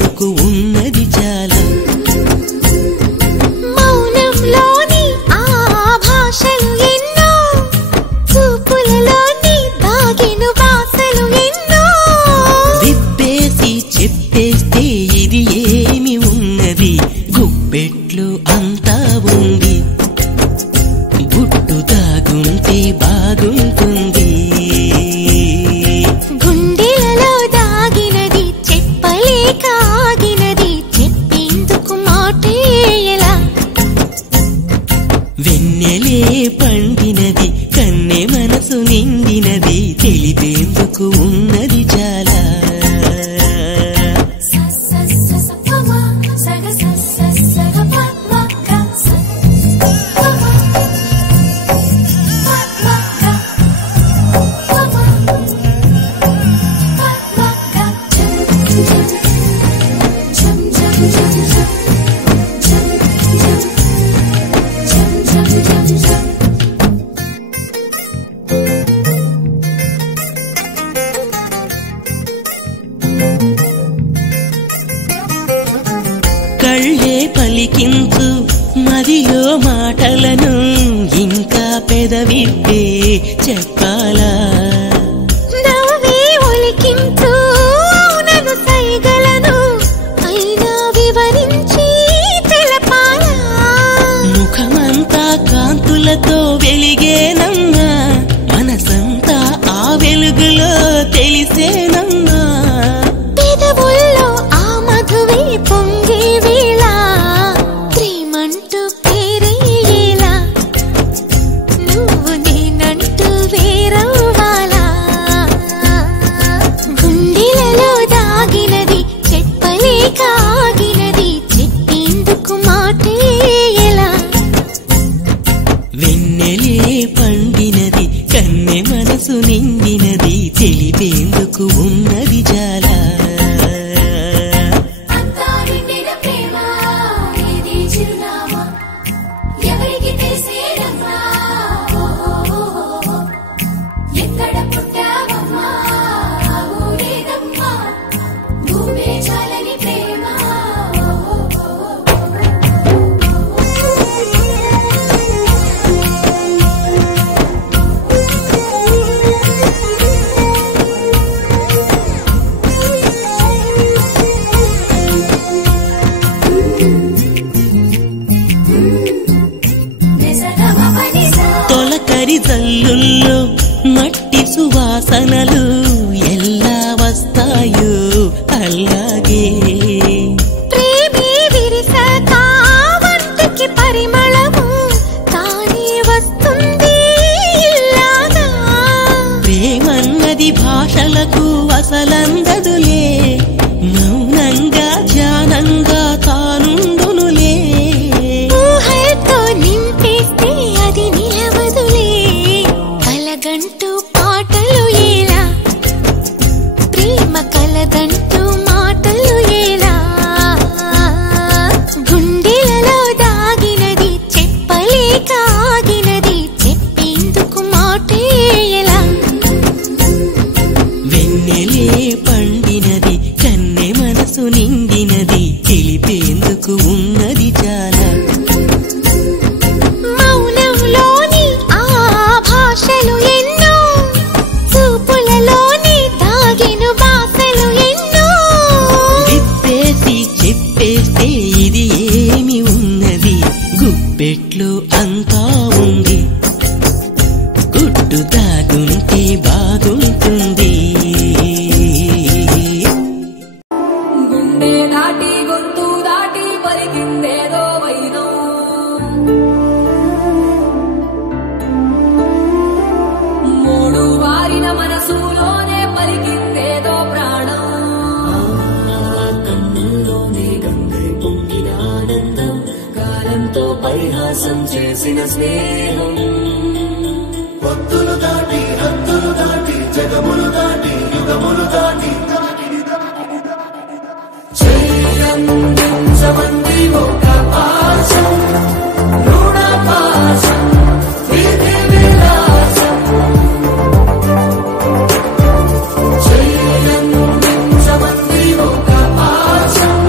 తెలిపేందుకు ఉన్నది చాలా. మౌనంలోని ఆ భాషలు ఎన్నో, చూపులలోని దాగిన భాషలు ఎన్నో. విప్పేసి చెప్పేస్తే ఇది ఏమి ఉన్నది, గుప్పెట్లు అంతా ఉంది. గుట్టు దాగుంటే బాగుంటుంది. గుండెలలో దాగినది చెప్పలేక ఆగినది, చెప్పేందుకు మాటే ఎలా. వెన్నెలే పండినది, కన్నె మనసు నిండినది, తెలిపేందుకు ఉన్నది చాలా. కళ్ళే పలికించు మదిలో మాటలను, ఇంకా పెదవిప్పే చెప్పాలా. నవ్వే ఒలికించు నన్ను సైగలను, అయినా వివరించి తెలపాలా. ముఖమంతా కాంతులతో వెలిగేనమ్మా, మనసంతా ఆ వెలుగులో తెలిసేనమ్మా. పెదవుల్లో ఆ మధువే పొంగే వేళ, ప్రేమంటూ పేరేలా. నువ్వు నేనంటూ వేరవ్వాలా. గుండెలలో దాగినది చెప్పలేక ఆగినది, చెప్పేందుకు మాటే ఎలా. వెన్నెలే పండినది, కన్నె మనసు నిండినది, తెలిపేందుకు ఉన్నది చాలా. తొలకరి జల్లుల్లో మట్టి సువాసనలు ఎలా వస్తాయో అలాగే. ప్రేమే విరిసాక వంటికి పరిమళము తానే వస్తుంది ఇలాగా. ప్రేమన్నది భాషలకు అసలందదులే, మౌనంగా ధ్యానంగా తానుండునులే. ఊహతో నింపేస్తే అది నిలవదులే, కలగంటూ పాటలు ఎలా. ప్రేమ కలదంటూ మాటలు ఎలా. గుండెలలో దాగినది చెప్పలేక ఆగినది, చెప్పేందుకు మాటే ఎలా. వెన్నెలే పండినది, కన్నె మనసు నిండినది, తెలిపేందుకు ఉన్నది చాలా. మౌనంలోని ఆ భాషలు ఎన్నో, చూపులలోని దాగిన భాషలు ఎన్నో. విప్పేసి చెప్పేస్తే ఇది ఏమి ఉన్నది, గుప్పెట్లు అంతా ఉంది. గుట్టు దాగుంటే బాగుంటుంది. గుండె దాటి గొంతు దాటి పలికిందేదో వైనం, మూడు వారిన మనసులోనే పలికిందేదో ప్రాణం. కన్నుల్లోనే గంగై పొంగిన ఆనందం, కాలంతో పరిహాసం చేసిన స్నేహం. భక్తులు దాటి హద్దులు దాటి జగములు దాటి యుగములు దాటి చెయ్యందించమంది ఒక పాశం, రుణ పాశం, విధి విలాసం. చెయ్యందించమంది ఒక పాశం,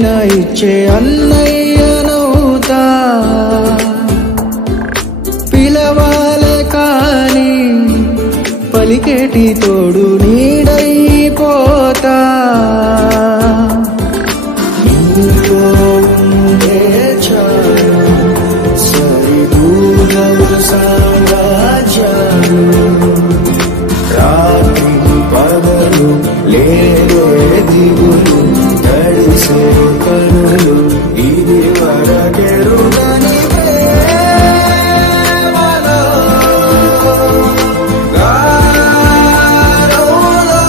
ఏదైనా ఇచ్చే అన్నయ్యనవుతా పిలవాలే కాని పలికేటి తోడు నీడైపోతా నీలో ఉండే చాలు సరిదూరవు సామ్రాజ్యాలు రాత్రి పగలు లేదో దిగులు తడిసే కనులు ఇది వరకెరుగని ప్రేమలో గారోలో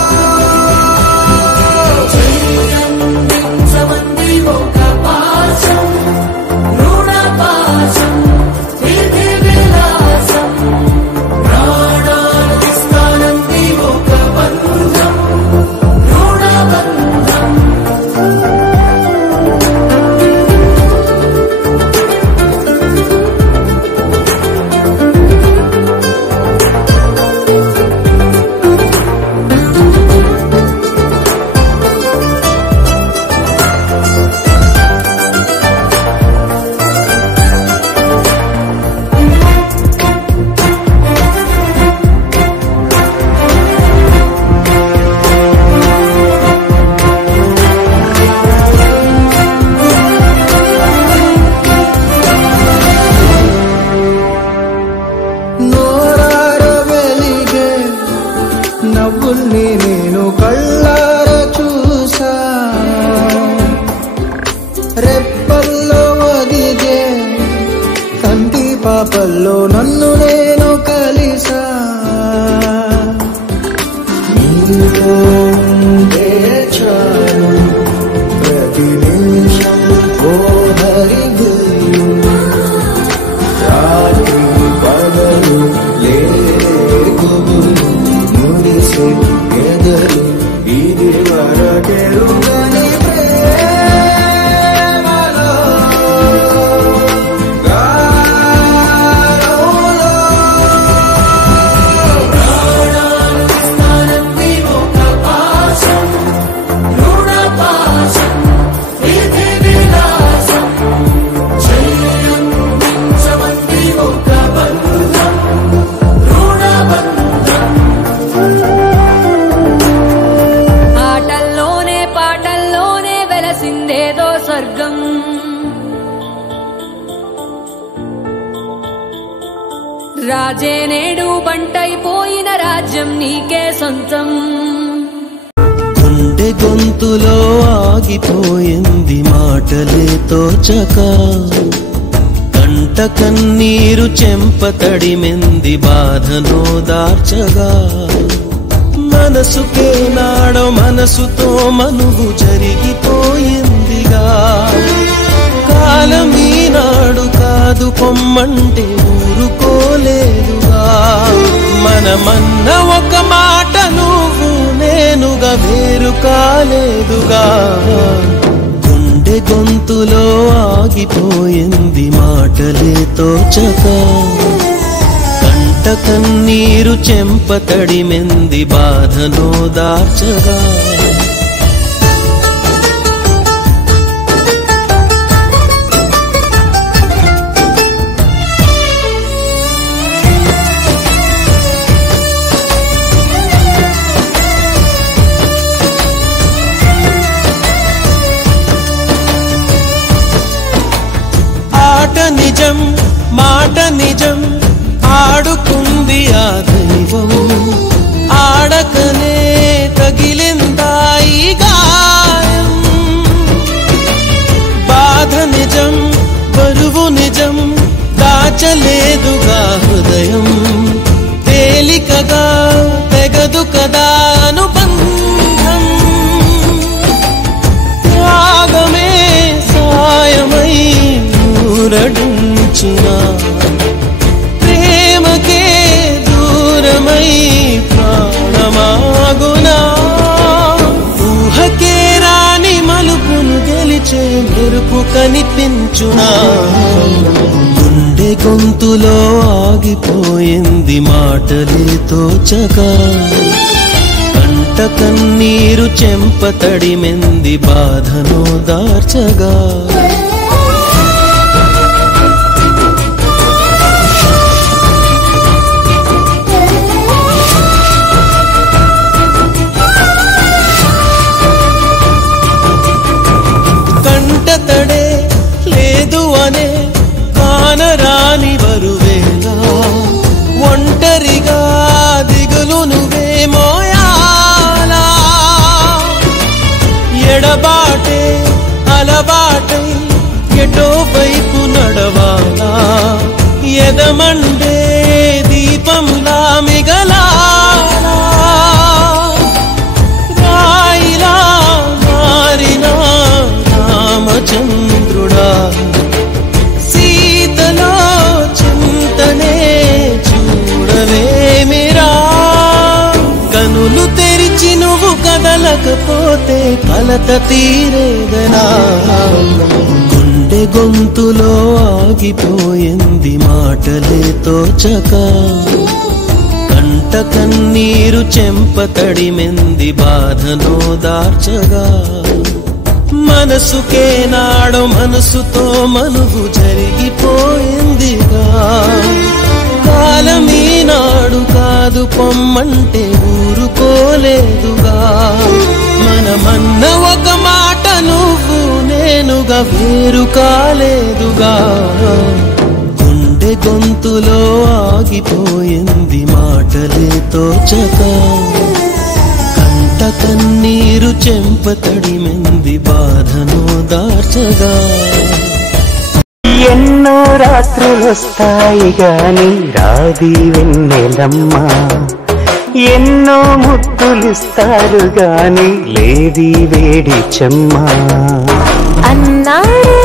చెయ్యందించమంది ఒక పాశం రుణ పాశం విధి విలాసం ప్రాణాదిస్తానంది ఒక బంధం రుణ బంధం నోరార వెలిగే నవ్వుల్ని నేను కళ్ళార చూసా రెప్పల్లో ఒదిగే కంటి పాపల్లో నన్ను నేను కలిసా నీలో ఉండే చాలు ప్రతి నిమిషం ఓ హరిగలు రాత్రి పగలు లేగులు మురిసే ఎదలు ఇది వరకెరుగని ప్రేమలో గారోలో ప్రాణాదిస్తానంది ఒక పాశం రుణ పాశం విధి విలాసం చెయ్యందించమంది ఒక బంధం రుణ బంధం ఆటల్లోనే పాటల్లోనే వెలసిందేదో స్వర్గం రాజే నేడు బంటైపోయిన రాజ్యం నీకే సొంతం గుండె గొంతులో ఆగిపోయింది మాటలే తోచక కంట కన్నీరు చెంప తడిమెంది బాధను దార్చగా మనసుకే నాడో మనసుతో మనువు జరిగిపోయిందిగా కాలం ఈనాడు కాదు పొమ్మంటే ఊరుకోలేదుగా మనమన్న ఒక మాట నువ్వు నేనుగా వేరు కాలేదుగా గుండె గొంతులో ఆగిపోయింది మాటలే తోచక కంట కన్నీరు చెంప తడిమెంది బాధను దార్చగా ఆట నిజం మాట నిజం ఆడుకుంది ఆ దైవం ఆడకనే తగిలిందా ఈ గాయం బాధ నిజం బరువు నిజం దాచలేదుగా హృదయం తేలికగా తెగదు కదా అనుబంధం త్యాగమే సాయమై ఊరడించిన ప్రేమకే దూరమై ప్రాణమాగునా ఊహకే రాని మలుపును గెలిచే మెరుపు కనిపించునా గుండె గొంతులో ఆగిపోయింది మాటలే తోచగా కంట కన్నీరు చెంపతడిమెంది బాధను దార్చగా కంటతడే లేదు అనే కానరాని బరువేలా ఒంటరిగా దిగులు నువ్వే మోయాలా ఎడబాటే అలబాటై ఎటో వైపు నడవాలా ఎదమండే దీపంలా మిగలాలా రాయిలా మారినా రామచంద్రుడా సీతలో చింతనే చూడవేమిరా కనులు తెరిచి నువ్వు కదలకపోతే కలత తీరేదనా గుండె గొంతులో ఆగిపోయింది మాటలే తోచక కంట కన్నీరు చెంపతడిమెంది బాధను దార్చగా మనసుకే నాడు మనసుతో మనువు జరిగిపోయిందిగా కాలమీ నాడు కాదు పొమ్మంటే ఊరుకోలేదుగా మనమన్న ఒక మాట నువ్వు నేనుగా వేరు కాలేదుగా గుండె గొంతులో ఆగిపోయింది మాటలే తోచక కన్నీరు చెంపతడిమెంది బాధను దార్చగా ఎన్నో రాత్రులొస్తాయి గాని రాది వెన్నెలమ్మ ఎన్నో ముద్దులిస్తారు గాని లేది వేడి చెమ్మ అన్నాడే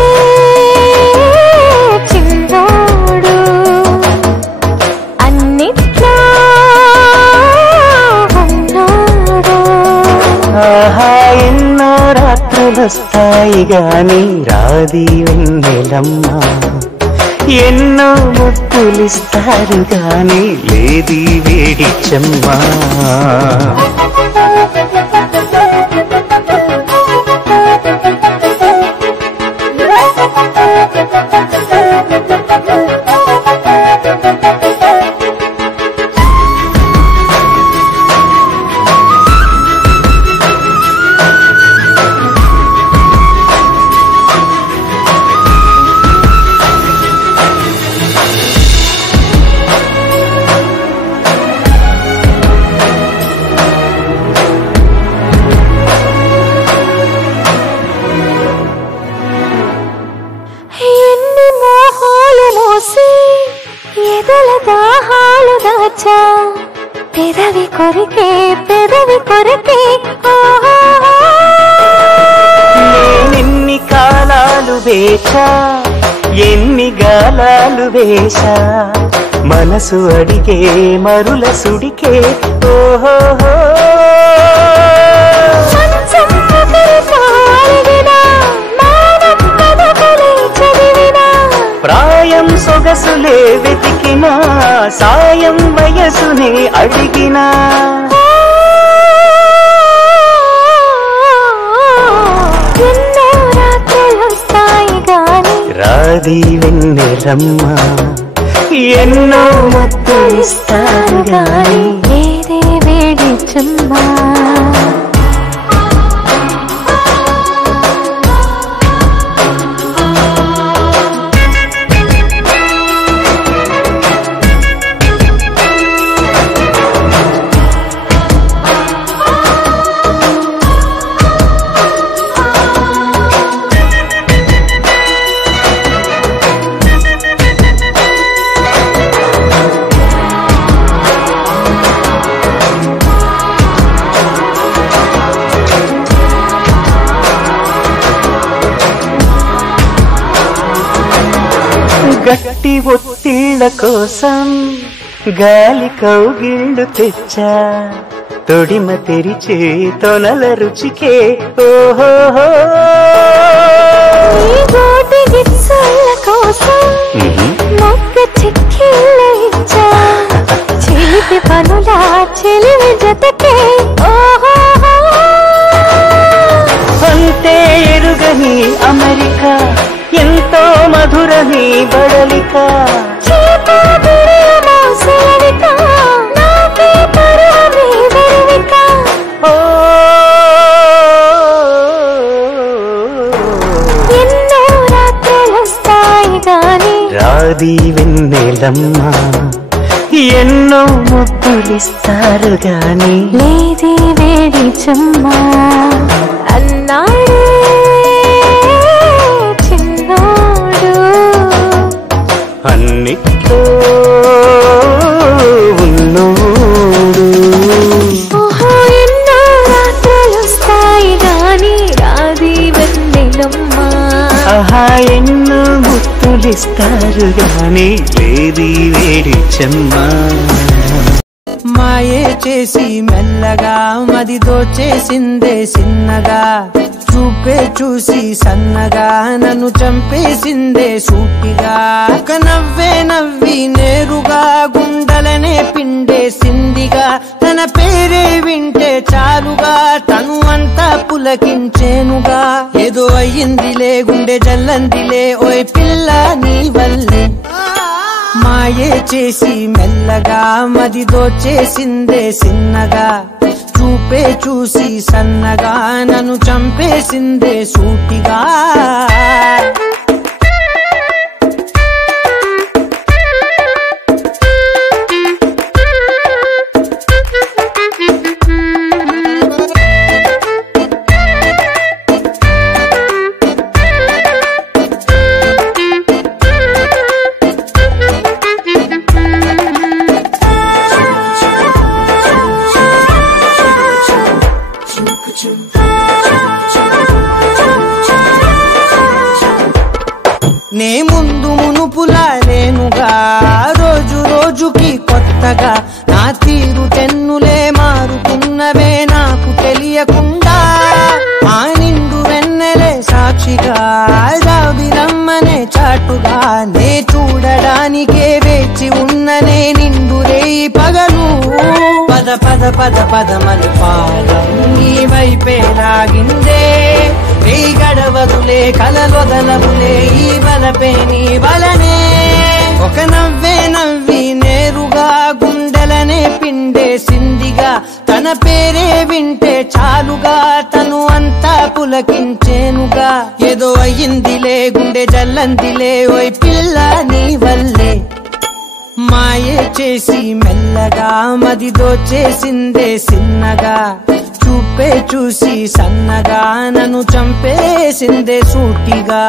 చిన్నోడు అన్నిట్లో ఉన్నాడు ఆహా ఎన్నో రాత్రులొస్తాయి గాని రాది వెన్నెలమ్మ ఎన్నో ముద్దులిస్తారు గాని లేది వేడి చెమ్మ పెదవి కొరికే నేనెన్ని కాలాలు వేచా ఎన్ని గాలాలు వేశా మనసు అడిగే మరుల సుడికే ఓహో ప్రాయం సొగసులే వెతికినా సాయం వయసునే అడిగినా ఎన్నో రాత్రులొస్తాయి గాని రాది వెన్నెలమ్మ ఎన్నో ముద్దులిస్తారు గాని ఏదే వేడి చెమ్మా గట్టి ఒత్తిళ్ళ కోసం గాలి కౌగిళ్ళు తెచ్చా తొడిమ తెరిచే తొనల రుచికే ఓహో కోసం మొక్క చిక్కిళ్ళు ఇచ్చా చిలిపి పనులా చెలివి జతకే ఓహో బడలిక రాది వెన్నెలమ్మా ఎన్నో ముద్దులిస్తారు గాని లేది వేడి చెమ్మా అన్నాడే చిన్నోడు అన్నిట్లో ఉన్నోడు ఓహో ఎన్నో రాత్రులొస్తాయి గాని రాది వెన్నెలమ్మా ఆహా ఎన్నో ముద్దులిస్తారు గాని లేది వేడి చెమ్మా మాయే చేసి మెల్లగా మది దోచేసిందే సిన్నగా చూపే చూసి సన్నగా నన్ను చంపేసిందే సూటిగా ఒక నవ్వే నవ్వి నేరుగా గుండెలనే పిండేసిందిగా తన పేరే వింటే చాలుగా తను అంతా పులకించేనుగా ఏదో అయ్యిందిలే గుండె జల్లందిలే ఓయ్ పిల్ల నీ వల్లే మాయే చేసి మెల్లగా మది దోచేసిందే సిన్నగా చూపే చూసి సన్నగా నన్ను చంపేసిందే సూటిగా నే ముందు మునుపులా లేనుగా రోజు రోజుకి కొత్తగా నా తీరు తెన్నులే మారుతున్నవే నాకు తెలియకుండా ఆ నిండు వెన్నెలే సాక్షిగా రావిరమ్మనే చాటుగా నే చూడడానికే వేచి ఉన్ననే నిండు రేయి పగలు పద పద పద పదమని పాదం నీ వైపే లాగిందే నీ గడవదులే కలలొదలవులే ఈ బలపే నీ బలనే ఒక నవ్వే నవ్వి నేరుగా గుండెలనే పిండేసిందిగా తన పేరే వింటే చాలుగా తను అంతా పులకించేనుగా ఏదో అయ్యిందిలే గుండె జల్లందిలే ఓయ్ పిల్ల నీ వల్లే మాయే చేసి మెల్లగా మది దోచేసిందే సిన్నగా చూపే చూసి సన్నగా నన్ను చంపేసిందే సూటిగా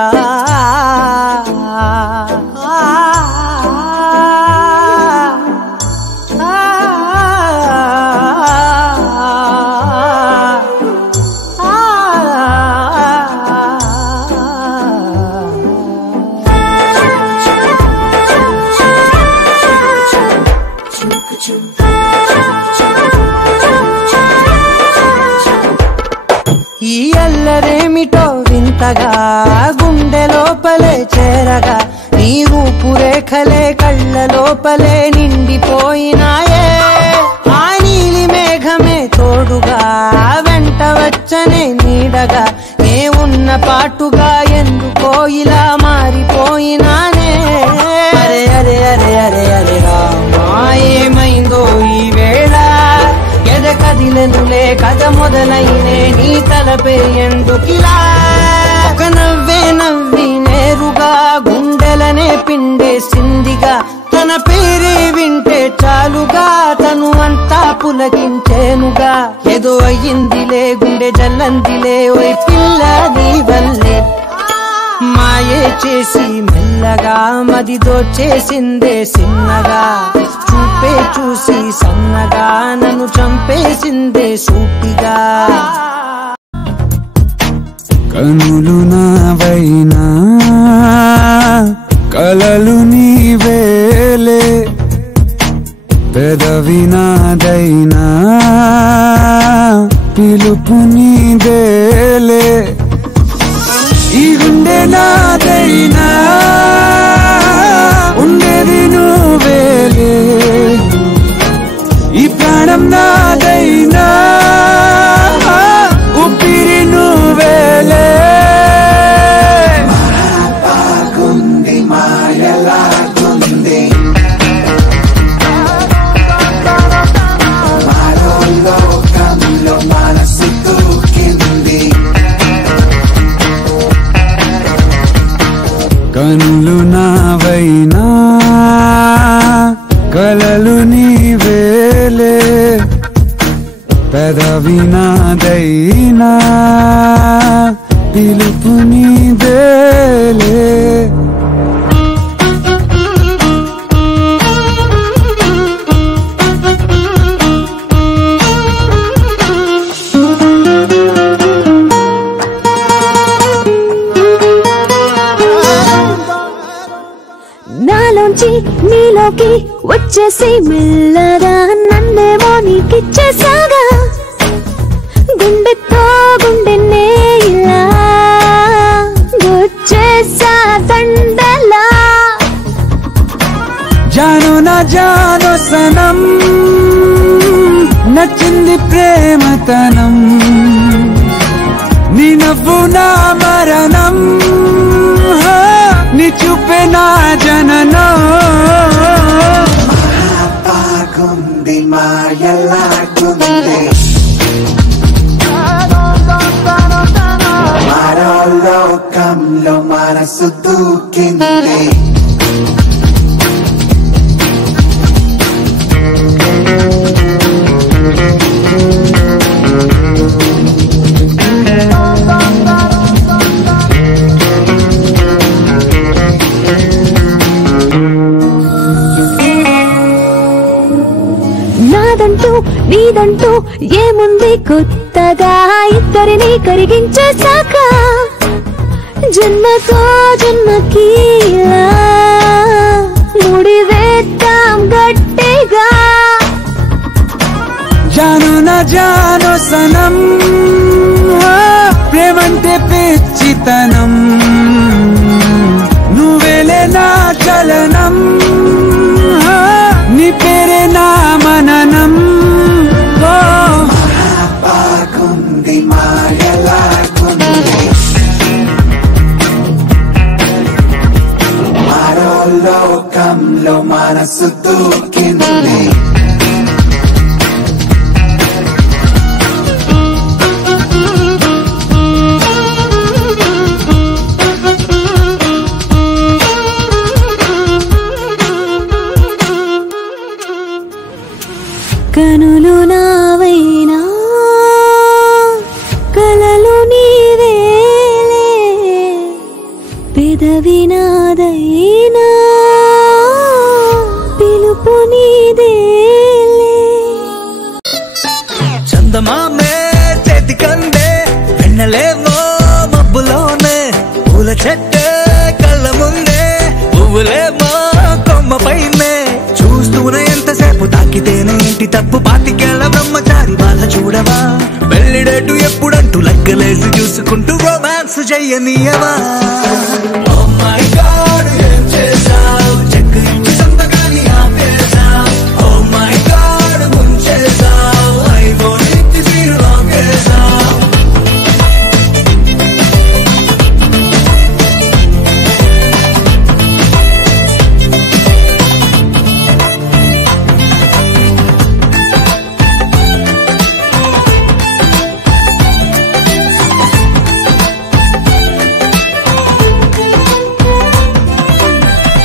ఈ అల్లరేమిటో వింతగా గుండె లోపలే చేరగా నీ రూపురేఖలే కళ్ళ లోపలే నిండిపోయినాయే ఆ నీలి మేఘమే తోడుగా వెంట వచ్చనే నీడగా ఏ ఉన్న పాటుగా ఎందుకో ఇలా మారిపోయినానే అరే అరే అరే అరే అరే రామా ఏమైందో ఈ వేళ ఎద కదిలెనులే కథ మొదలైనే నీ తలపే ఎందుకిలా ఒక నవ్వే నవ్వి నేరుగా గుండెలనే పిండేసిందిగా తన పేరే వింటే చాలుగా తను అంతా పులకించేనుగా ఏదో అయ్యిందిలే గుండె జల్లందిలే ఓయ్ పిల్ల నీ వల్లే మాయే చేసి మెల్లగా మది దోచేసిందే సిన్నగా చూపే చూసి సన్నగా నన్ను చంపేసిందే సూటిగా కనులు నావైనా కలలు నీవేలే పెదవి నాదైనా పిలుపు నీదేలే ఈ గుండె నాదైనా ఉండేది నువ్వేలే ఈ ప్రాణం నాదైనా ఊపిరి నువ్వేలే బాగుంది మాయ పెదవి నాదైనా పిలుపు నీదేలే నాలోంచి నీలోకి వచ్చేసి మెల్లగా నన్నేమో నీకిచ్చేసాగా గుండెతో గుండెనే ఇలా గుచ్చేసా దండలా జాను నా జాను సనం నచ్చింది ప్రేమతనం నీ నవ్వు నా మరణం నీ చూపే నా జననం బాగుంది మాయలాగుంది మరో లోకంలో మనసు దూకింది నాదంటూ నీదంటూ ఏముంది కొత్తగా ఇద్దరిని కరిగించేశాక జన్మతో జన్మకి ఇలా ముడివేద్దాం గట్టిగా జాను నా జాను సనం ప్రేమంటే పిచ్చితనం నువ్వేలే నా చలనం నీ పేరే నా మననం బాగుంది మాయలాగుంది మరో లోకంలో మనసు దూకింది కనులు నావైనా కలలు నీవేలే పెదవి నాదైనా పిలుపు నీదేలే చందమామే చేతి కందే వెన్నలేవో మబ్బులోనే పూల చెట్టే కళ్ళ ముందే పువ్వులేమో కొమ్మ పైనే చూస్తూనే ఎంతసేపు తాకితేనే ఇంటి తప్పు పాతికేళ్ల బ్రహ్మచారి బాధ చూడవా పెళ్లిడేటు ఎప్పుడంటూ లెక్కలేసి చూసుకుంటూ రొమాన్స్ చెయ్యనీయవా Oh my God, ఏం చేశావ్? చెక్కు ఇచ్చి సంతకాన్ని ఆపేశావ్. Oh my God, ముంచేశావ్. ఐఫోన్ ఇచ్చి సీను లాగేశావ్.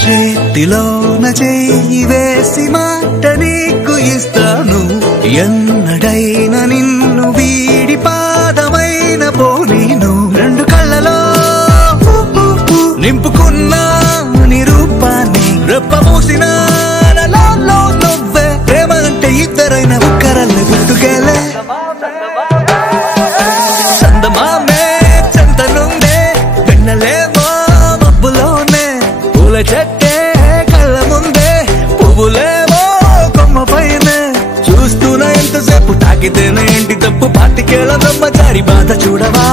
చేతిలోన చెయ్యి వేసి మాట నీకు ఇస్తాను ఎన్నడైనా నిన్ను వీడి పాదమైన పోనీను రెండు కళ్ళలో నింపుకున్నా నీ రూపాన్ని రెప్ప మూసిన నువ్వే ప్రేమ అంటే ఇద్దరైన ఒక్కరల్లే గుర్తుకెళ్ళే చందమామే చందనుందే వెన్నలేమో మబ్బులోనే పూల చెట్టే కళ్ళ ముందే పువ్వులేమో కొమ్మ పైనే చూస్తూనే ఎంతసేపు తాకితేనే ఇంటి తప్పు పాతికేళ్ల బ్రహ్మచారి బాధ చూడవా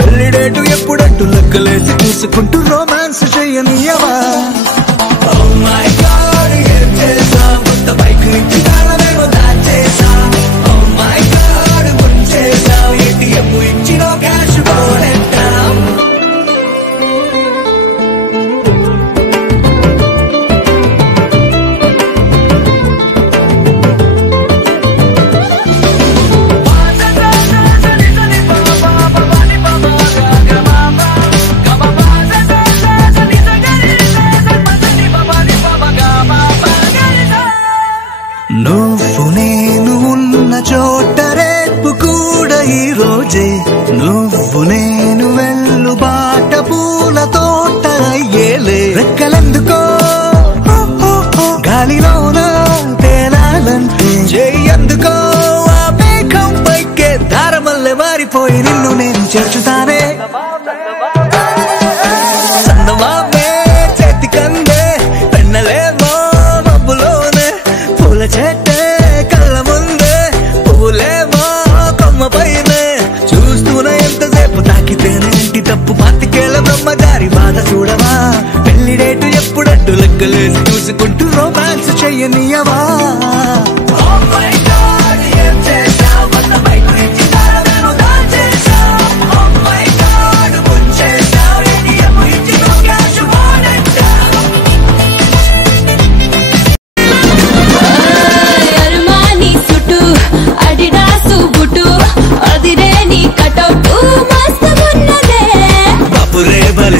పెళ్లిడేటు ఎప్పుడంటూ లెక్కలేసి చూసుకుంటూ రొమాన్స్ చెయ్యనీయవా Oh my God, ఏం చేశావ్? కొత్త బైక్ నుంచి తాళమేమో దాచేశావ్. Oh my God, ముంచేశావ్. ATM ఇచ్చినో క్యాష్ పోనెట్టావ్. జారిపోయి నిన్ను నేను చేర్చుతానే చందమామే చేతి కందే పెన్నలేమో మబ్బులోనే పూల చెట్టే కళ్ళ ముందే పువ్వులేమో కొమ్మ పైనే చూస్తూనే ఎంతసేపు తాకితేనే ఇంటి తప్పు పాతికేళ్ళ బ్రహ్మచారి బాధ చూడవా పెళ్లి డేటు ఎప్పుడట్టు లెక్కలేసి చూసుకుంటూ రొమాన్స్ చెయ్యనియవా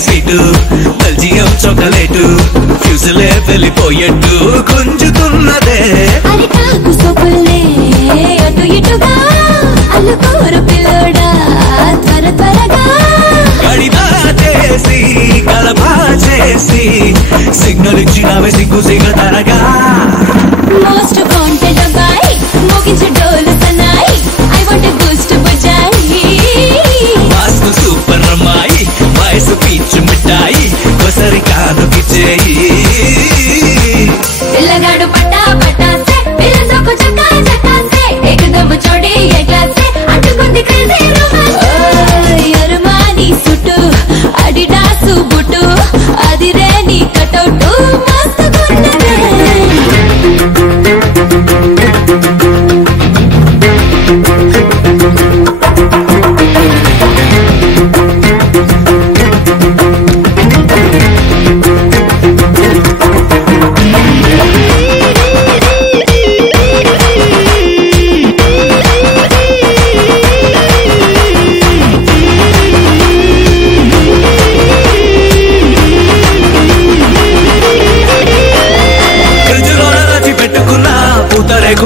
సీటు బెల్జియం చాక్లెట్ ఫ్యూజులే వెళ్ళిపోయేట్టు గుంజుతున్నదే అరిటాకు సొప్పులే అటు ఇటుగా అల్లుకోరు పిల్లోడా త్వర త్వరగా గడిదా చేసి గలబా చేసి సిగ్నల్ ఇచ్చినవే సిగ్గు సిగతరగా మోస్ట్ వాంటెడ్ అబ్బాయి మోగించే డోలు సన్నాయి ఐ వాంట్ బూస్ట్ బజాయి వాస్తు సూపర్ అమ్మాయి వయసు పీచు మిఠాయి ఒకసారి కానుకి చేయి పిల్లగాడు పట్టా పట్టాసే పిల్ల సొక్కు చక్కా చక్కాసే ఏకదమ్ చోడి ఏ క్లాసే అంటుకుంది క్రేజీ రొమాన్స్ అరుమాని సుట్టు అడిడాసు బుట్టు అదిరే నీ కటౌటు మస్తుగున్నదే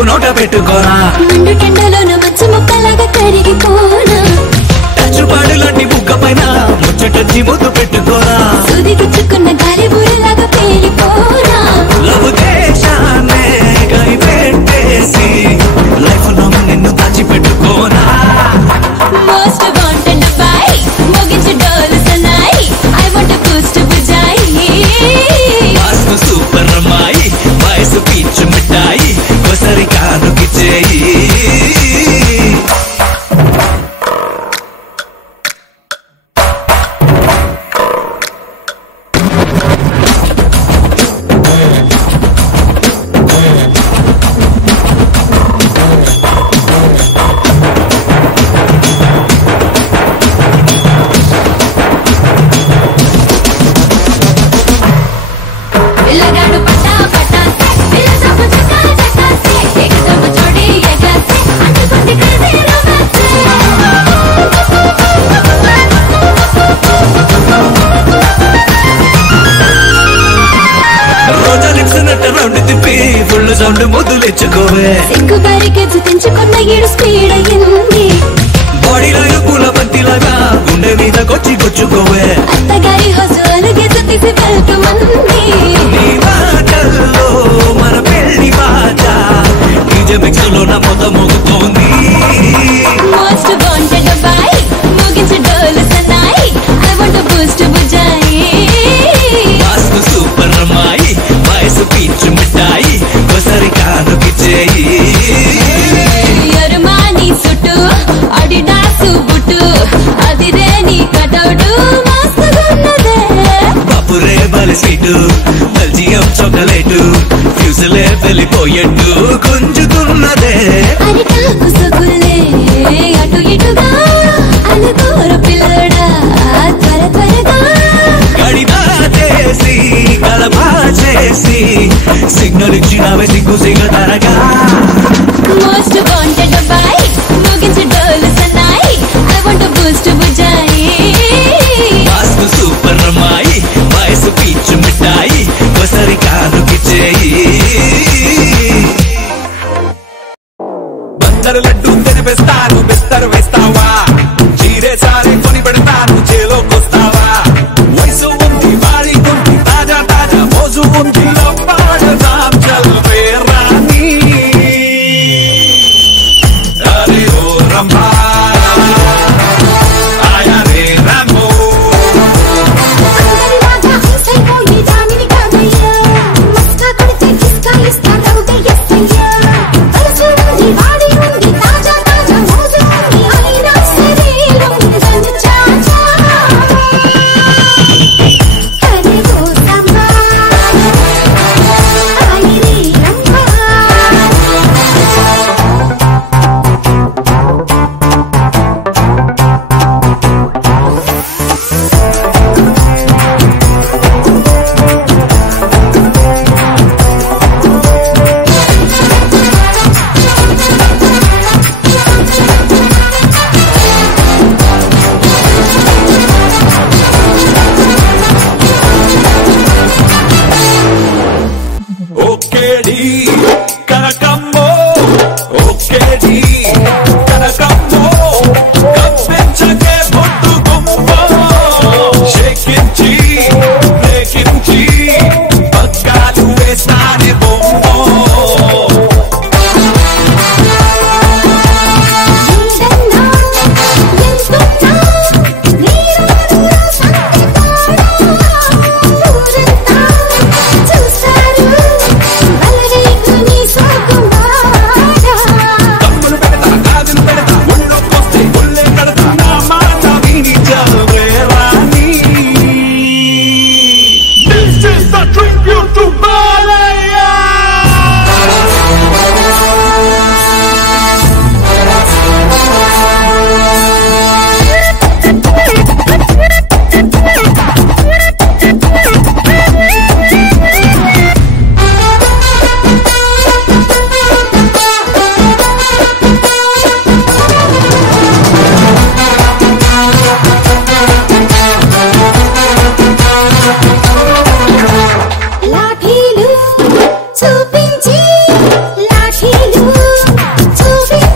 నోట పెట్టుకోనా మండు టెండలోన మంచు ముక్కలాగా కరిగిపోనా టచ్చుపాడులాంటి బుగ్గ పైన ముచ్చటచ్చి ముద్దు పెట్టుకోనా సుదిగిచ్చుకున్న గాలి బూరలాగా పేలిపోనా లవ్ దేశాన్నే కనిపెట్టేసి లైఫ్ లో నిన్ను దాచిపెట్టుకోనా మోస్ట్ వాంటెడ్ అబ్బాయి మోగించే డోలు సన్నాయి ఐ వాంట్ బూస్ట్ బజాయి వాస్తు సూపర్ అమ్మాయి వయసు పీచు మిఠాయి ఒకసారి కానుకి చేయి పిల్లగాడు పట్టా పట్టాసే పిల్ల సొక్కు చక్కా చక్కాసే ఏకదమ్ చోడి ఏ క్లాసే అంటుకుంది క్రేజీ రొమాన్స్ రోజా లిప్స్ నట్ట రౌండ్ తిప్పి ఫుల్ సౌండ్ ముద్దులిచ్చుకోవే సిగ్గు బారికెచ్చు తెంచుకున్న ఈడు స్పీడ్ అయ్యింది బాడీలో పూల బంతిలాగా గుండె మీద కొచ్చి గుచ్చుకోవే అత్తగారి హోసు అలుగేసు తీసి వెళ్తూ మంది నీ మాటల్లో మన పెళ్లి బాట డీజే మిక్స్ లో నా మొత్తం మోగుతోంది మోస్ట్ వాంటెడ్ అబ్బాయి మోగించే డోలు సన్నాయి ఐ వాంట్ బూస్ట్ బజాయి వాస్తు సూపర్ అమ్మాయి వయసు పీచు మిఠాయి ఒకసారి కానుకి చేయి అరుమాని సుట్టు అడిడాసు బుట్టు అదిరే నీ కటౌటు మస్తుగున్నదే బాపురే బాలి స్వీటు బెల్జియం చాక్లెట్ ఫ్యూజులే వెళ్ళిపోయేట్టు గుంజుతున్నదే అరిటాకు సొగులే అటు ఇటుగా అలుకోరు పిల్లడా త్వర త్వరగా గడిదా చేసి గలబా చేసి సిగ్నల్ ఇచ్చినవే సిగ్గు సిగతరగా మోస్ట్ వాంటెడ్ అబ్బాయి మోగించే డోలు సన్నాయి ఐ వాంట్ బూస్ట్ బజాయి వాస్తు సూపర్ అమ్మాయి వయసు పీచు మిఠాయి ఒకసారి కానుకి చేయి బందరు లడ్డు తెనిపిస్తాను బిస్తరు వేస్తావా చీరే సారే కొని పెడతాను చేలోకొస్తావా వయసు ఉంది వాడి గుండి తాజా తాజా మోజు ఉంది పాడదాం చల్వే రాణి అరే ఓ రంభా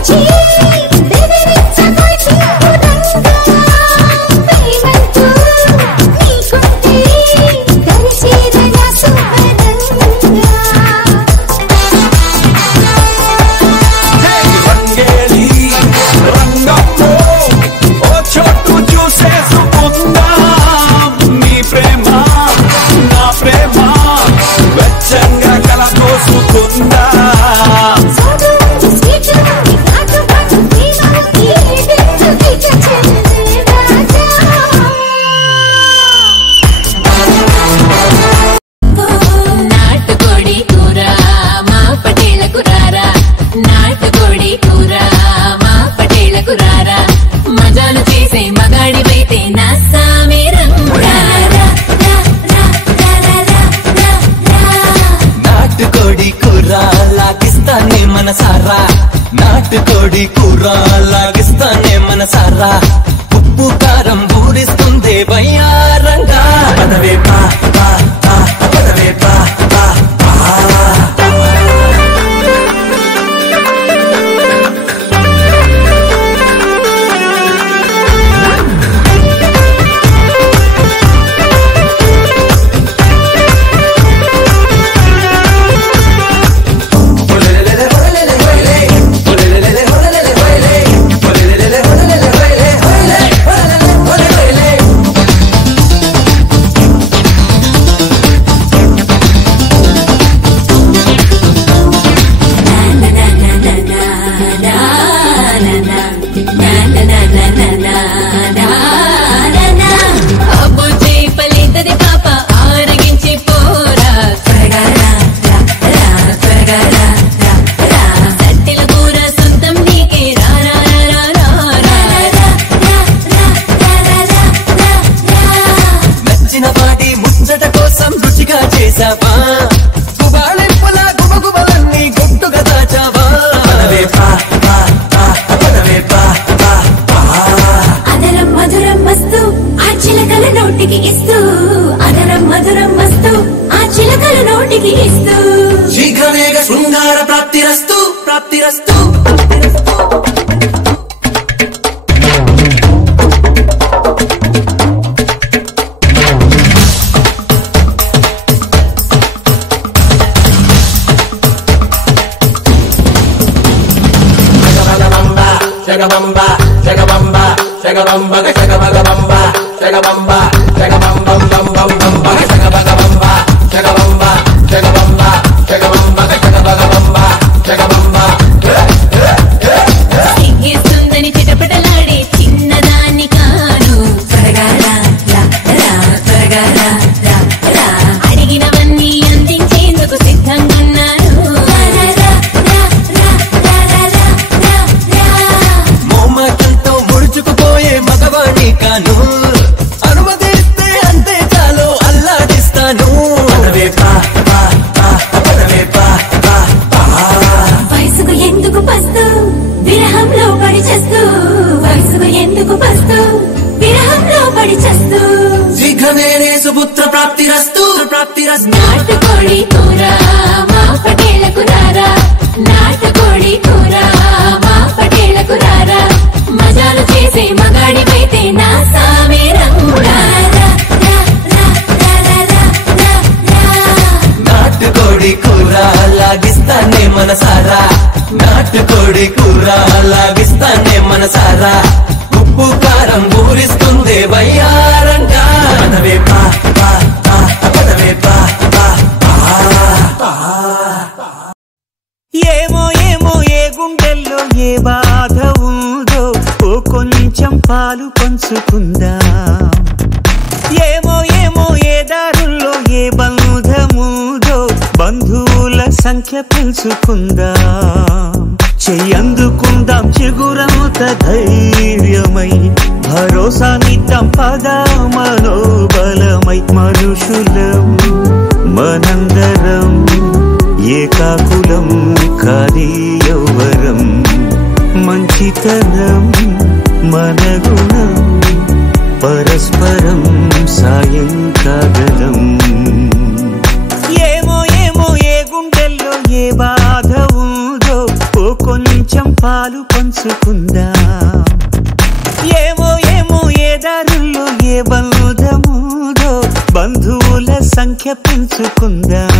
వచ్చి బెదిరించకొచ్చి ప్రేమంటూ నీకుంటే కలిసేదనా సుఖదంగా రంగేలి రంగప్పో ఓ చోటు చూసేసుకుందాం నీ ప్రేమ నా ప్రేమ వెచ్చంగా కలదోసుకుందాం నాటుకోడి కూర మా పటేలకు రారా నాటుకోడి కూర మా పటేలకు రారా మజాలు చేసే మగాడివైతే నా సామీరం నాటుకోడి కూర లాగిస్తానే మనసారా నాటుకోడి కూర లాగిస్తానే మనసారా ఉప్పు కారం ఊరిస్తుంది వయ్యారంగా పదవే పా పా పా పదవే పా పా పా శీఘ్రమేగ శృంగార ప్రాప్తిరస్తు ప్రాప్తిరస్తు జగబంబ జగబంబ జగబంబ జగబగబంబ జగబంబ జగబంబం బం బం బం జగబగబంబ జగబంబ జగబంబ జగబంబ జగబగబంబ జగబంబ సిగ్గిస్తుందని చిటపటలాడే చిన్నదాన్ని కాను త్వరగా రా త్వరగా రా అడిగినవన్నీ అందించేందుకు సిద్ధంగున్నాను మోమాటంతో ముడుచుకుపోయే మగవాణి కాను అనుమతిస్తే అంతే చాలు అల్లాడిస్తాను పదవే పా పా పా పదవే పా పా పా వయసుకు ఎందుకు పస్తు విరహంలో పడి చేస్తూ వయసుకు ఎందుకు పస్తు విరహంలో పడి చేస్తూ శీఘ్రమేనే సుపుత్ర ప్రాప్తిరస్తు ప్రాప్తిరస్తు నాటుకోడి కూర మా పటేలకు రారా నాటుకోడి కూర మా పటేలకు రారా మజాలు చేసే మగాడివైతే నా సామీరం నాటుకోడి కూర లాగిస్తానే మనసారా నాటుకోడి కూర లాగిస్తానే మనసారా ఉప్పు కారం ఊరిస్తుంది వయ్యారంగా పదవే పా పా పా పదవే పా పా పా ఏమో ఏమో ఏ గుండెల్లో ఏ బాధ ఉందో ఓ కొంచెం పాలు పంచుకుందాం ఏమో ఏమో ఏ దారుల్లో ఏ బంధముదో బంధువుల సంఖ్య పెంచుకుందాం చెయ్యందుకుందాం చిగురముత ధైర్యమై భరోసానిద్దాం పద మనోబలమై మనుషులం మనందరం ఏకాకులం కాది యౌవరం మంచితనం మన గుణం పరస్పరం సాయం కాగలం ఏమో ఏమో ఏ గుండెల్లో ఏ బాధ ఉందో ఓ కొంచెం పాలు పంచుకుందాం. ఏమో ఏమో ఏ దారుల్లో ఏ బంధముదో బంధువుల సంఖ్య పెంచుకుందాం.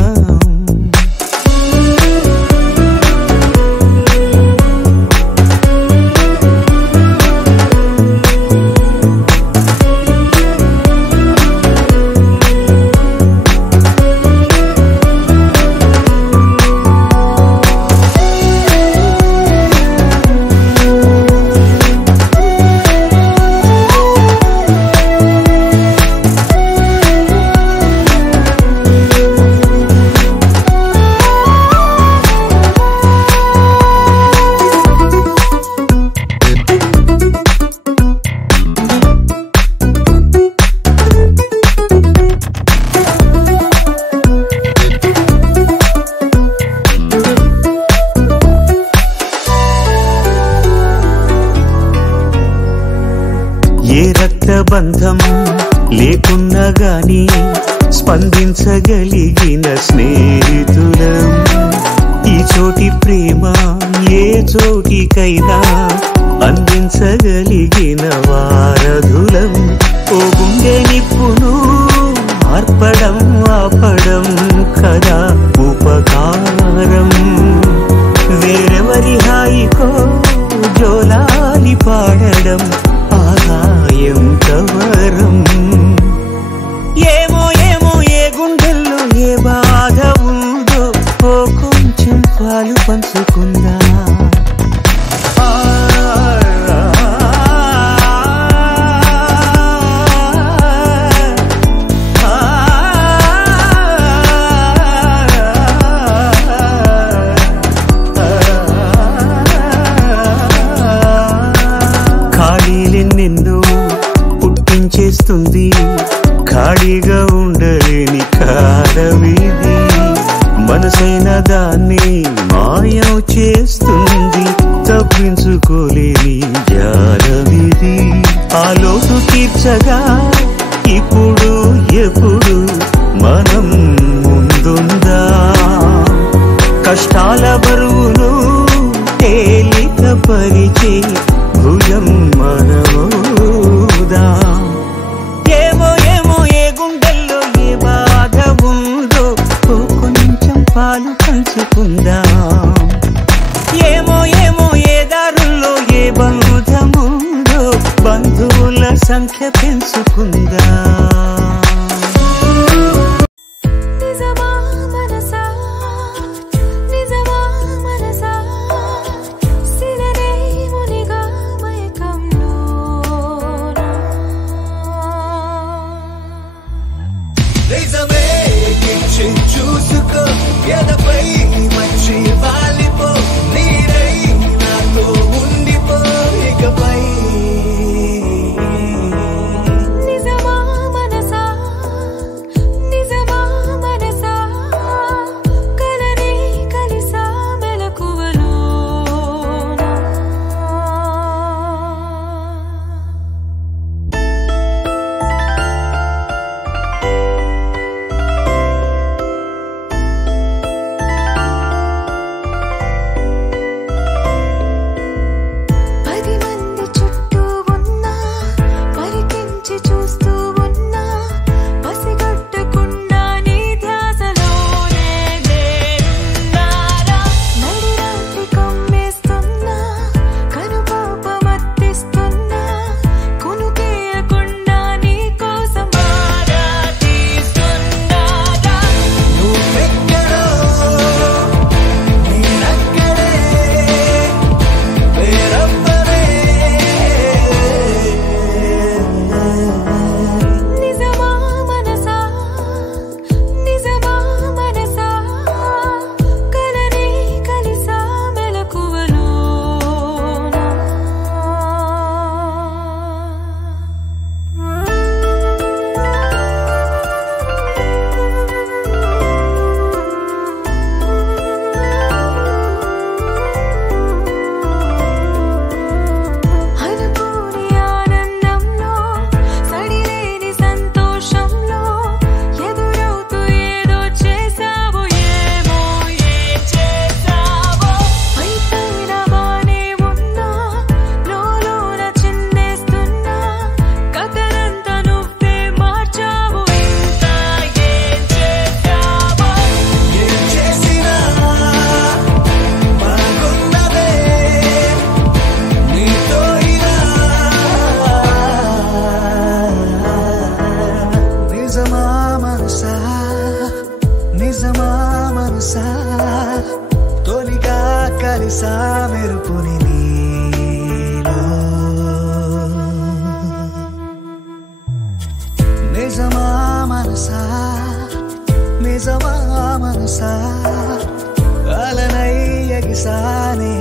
ఏ రక్త బంధం లేకున్నా గాని స్పందించగలిగిన స్నేహితులం. ఈ చోటి ప్రేమ ఏ చోటికైనా అందించగలిగిన వారధులం. ఓ గుండె నిప్పును ఆర్పడం ఆపడం కదా ఉపకారం. వేరెవరి హాయికో జోలాలి పాడడం ఆదాయం కవరం. ఏమో ఏమో ఏ గుండెల్లో ఏ బాధ ఉందో ఓ కొంచెం పాలు పంచుకుందా. ఖాళీలెన్నెన్నో పుట్టించేస్తుంది ఖాళీగా ఉండలేని కాలవిది. మనసైన దాన్ని మాయం చేస్తుంది తప్పించుకోలేని జాలవిది. ఆ లోటు తీర్చగా ఇప్పుడు ఎప్పుడు మనం ముందుందా. కష్టాల బరువును తేలిక పరిచే భుజం మనవుదా. ఏమో ఏమో ఏ గుండెల్లో ఏ బాధ ఉందో ఓ కొంచెం పాలు పంచుకుందాం. ఏమో ఏమో ఏ దారుల్లో ఏ బంధముందో బంధువుల సంఖ్య పెంచుకుందాం. చూసుకో ఎదపై మంచి వాలిపో నీరై నాతో ఉండిపో ఇకపై. నిజమా తెలుసా తొలిగా కలిసా మెరుపుని నీలో నిజమా మనసా నిజమా మనసా అలనై ఎగిసానే